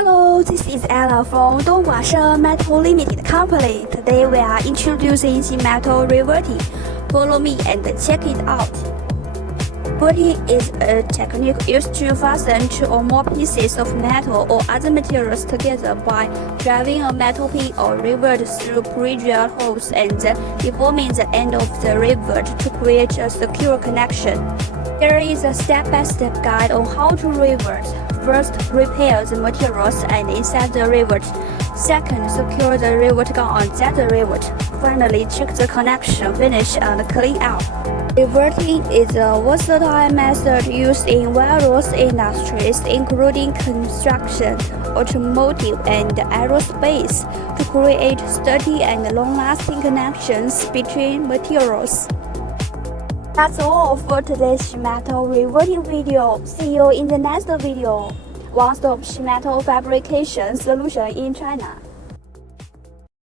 Hello, this is Ella from Sheet Metal Limited Company. Today we are introducing Sheet Metal Riveting. Follow me and check it out. Riveting is a technique used to fasten two or more pieces of metal or other materials together by driving a metal pin or rivet through pre-drilled holes and then deforming the end of the rivet to create a secure connection. Here is a step-by-step guide on how to rivet. First, prepare the materials and insert the rivet. Second, secure the rivet gun on that rivet. Finally, check the connection, finish, and clean out. Riveting is a versatile method used in various industries, including construction, automotive, and aerospace, to create sturdy and long-lasting connections between materials. That's all for today's sheet metal riveting video. See you in the next video. One-stop sheet metal fabrication solution in China.